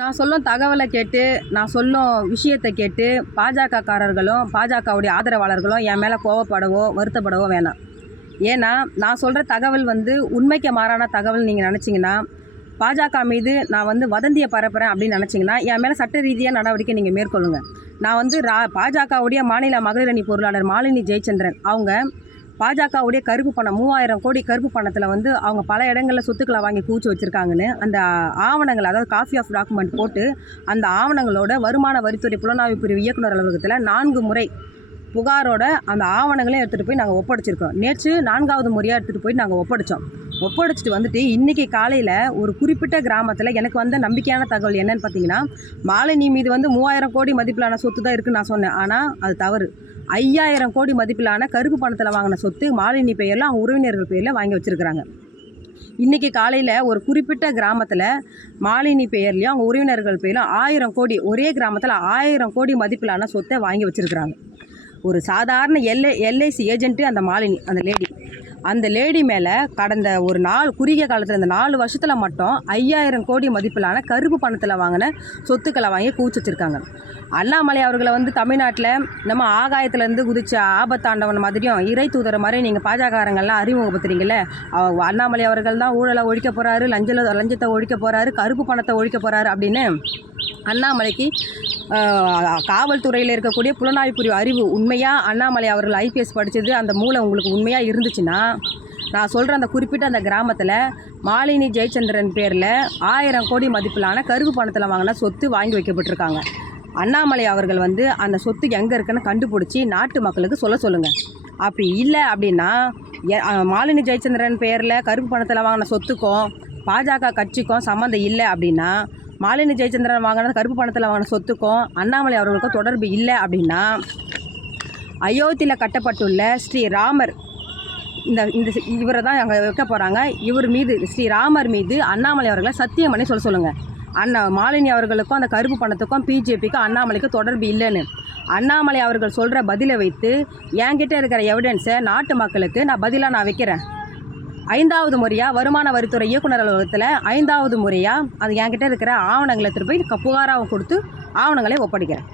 நான் சொல்லும் தகவலை கேட்டு, நான் சொல்லும் விஷயத்தை கேட்டு, பாஜகக்காரர்களும், பாஜகவுடைய ஆதரவாளர்களும் என் மேலே கோவப்படவோ, வருத்தப்படவோ வேணாம். ஏன்னா, நான் சொல்கிற தகவல் உண்மைக்கு மாறான தகவல் நீங்கள் நினச்சிங்கன்னா, பாஜக மீது நான் வதந்தியை பரப்புகிறேன் அப்படின்னு நினச்சிங்கன்னா, என் மேலே சட்ட ரீதியாக நடவடிக்கை நீங்கள் மேற்கொள்ளுங்க. நான் பாஜகவுடைய மாநில மகளிர் அணி பொருளாளர் மாலினி ஜெயச்சந்திரன் அவங்க பாஜகவுடைய கருப்பு பணம் 3000 கோடி கருப்பு பணத்தில் அவங்க பல இடங்களில் சொத்துக்களை வாங்கி குவிச்சு வச்சுருக்காங்கன்னு அந்த ஆவணங்கள், அதாவது காப்பி ஆஃப் டாக்குமெண்ட் போட்டு அந்த ஆவணங்களோட வருமான வரித்துறை புலனாய்வு பிரிவு இயக்குனர் அலுவலகத்தில் 4 முறை புகாரோட அந்த ஆவணங்களையும் எடுத்துகிட்டு போய் நாங்கள் ஒப்படைச்சிருக்கோம். நேற்று 4வது முறையாக எடுத்துகிட்டு போய் நாங்கள் ஒப்படைச்சிட்டு இன்றைக்கி காலையில் ஒரு குறிப்பிட்ட கிராமத்தில் எனக்கு வந்த நம்பிக்கையான தகவல் என்னன்னு பார்த்தீங்கன்னா, மாலினி மீது 3000 கோடி மதிப்பிலான சொத்து தான் இருக்குன்னு நான் சொன்னேன். ஆனால் அது தவறு. 5000 கோடி மதிப்பிலான கருப்பு பணத்தில் வாங்கின சொத்து மாலினி பெயரில் அவங்க உறவினர்கள் பெயரில் வாங்கி வச்சுருக்கிறாங்க. இன்றைக்கி காலையில் ஒரு குறிப்பிட்ட கிராமத்தில் மாலினி பெயர்லையும் அவங்க உறவினர்கள் பெயரிலும் 1000 கோடி, ஒரே கிராமத்தில் 1000 கோடி மதிப்பிலான சொத்தை வாங்கி வச்சுருக்கிறாங்க. ஒரு சாதாரண எல்ஐசி ஏஜென்ட்டு அந்த மாலினி, அந்த லேடி மேலே கடந்த ஒரு குறுகிய காலத்தில் இந்த 4 வருஷத்தில் மட்டும் 5000 கோடி மதிப்பிலான கருப்பு பணத்தில் வாங்கின சொத்துக்களை வாங்கி குவிச்சு வச்சுருக்காங்க. அண்ணாமலை அவர்களை தமிழ்நாட்டில் நம்ம ஆகாயத்துலேருந்து குதிச்ச ஆபத்தாண்டவன் மாதிரியும் இறை தூதர் மாதிரி நீங்கள் பாஜகக்காரங்கள்லாம் அறிமுகப்படுத்துறீங்களே. அண்ணாமலை அவர்கள் தான் ஊழலை ஒழிக்க போகிறாரு, லஞ்சத்தை ஒழிக்க போகிறாரு, கருப்பு பணத்தை ஒழிக்க போகிறாரு அப்படின்னு அண்ணாமலைக்கு காவல்துறையில் இருக்கக்கூடிய புலனாய்வு பிரிவு அறிவு உண்மையாக அண்ணாமலை அவர்கள் ஐபிஎஸ் படித்தது அந்த மூளை உங்களுக்கு உண்மையாக இருந்துச்சுன்னா, நான் சொல்கிற அந்த குறிப்பிட்ட அந்த கிராமத்தில் மாலினி ஜெயச்சந்திரன் பேரில் 1000 கோடி மதிப்பிலான கருப்பு பணத்தில் வாங்கின சொத்து வாங்கி வைக்கப்பட்டிருக்காங்க. அண்ணாமலை அவர்கள் அந்த சொத்து எங்கே இருக்குன்னு கண்டுபிடிச்சி நாட்டு மக்களுக்கு சொல்லுங்கள். அப்படி இல்லை அப்படின்னா மாலினி ஜெயச்சந்திரன் பேரில் கருப்பு பணத்தில் வாங்கின சொத்துக்கும் பாஜக கட்சிக்கும் சம்மந்தம் இல்லை அப்படின்னா, மாலினி ஜெயச்சந்திரன் வாங்கின கருப்பு பணத்தில் வாங்கின சொத்துக்கும் அண்ணாமலை அவர்களுக்கும் தொடர்பு இல்லை அப்படின்னா, அயோத்தியில் கட்டப்பட்டுள்ள ஸ்ரீராமர் இவரை தான் அங்கே வைக்க போகிறாங்க. இவர் மீது, ஸ்ரீராமர் மீது அண்ணாமலை அவர்களை சத்தியம் பண்ணி சொல்லுங்கள். மாலினி அவர்களுக்கும் அந்த கருப்பு பணத்துக்கும் பிஜேபிக்கும் அண்ணாமலைக்கும் தொடர்பு இல்லைன்னு அண்ணாமலை அவர்கள் சொல்கிற பதிலை வைத்து என்கிட்ட இருக்கிற எவிடன்ஸை நாட்டு மக்களுக்கு நான் பதிலாக வைக்கிறேன். 5வது முறையாக வருமான வரித்துறை இயக்குனர் அலுவலகத்தில் 5வது முறையாக அது என்கிட்ட இருக்கிற ஆவணங்களை திருப்பி புகாராக கொடுத்து ஆவணங்களை ஒப்படைக்கிறேன்.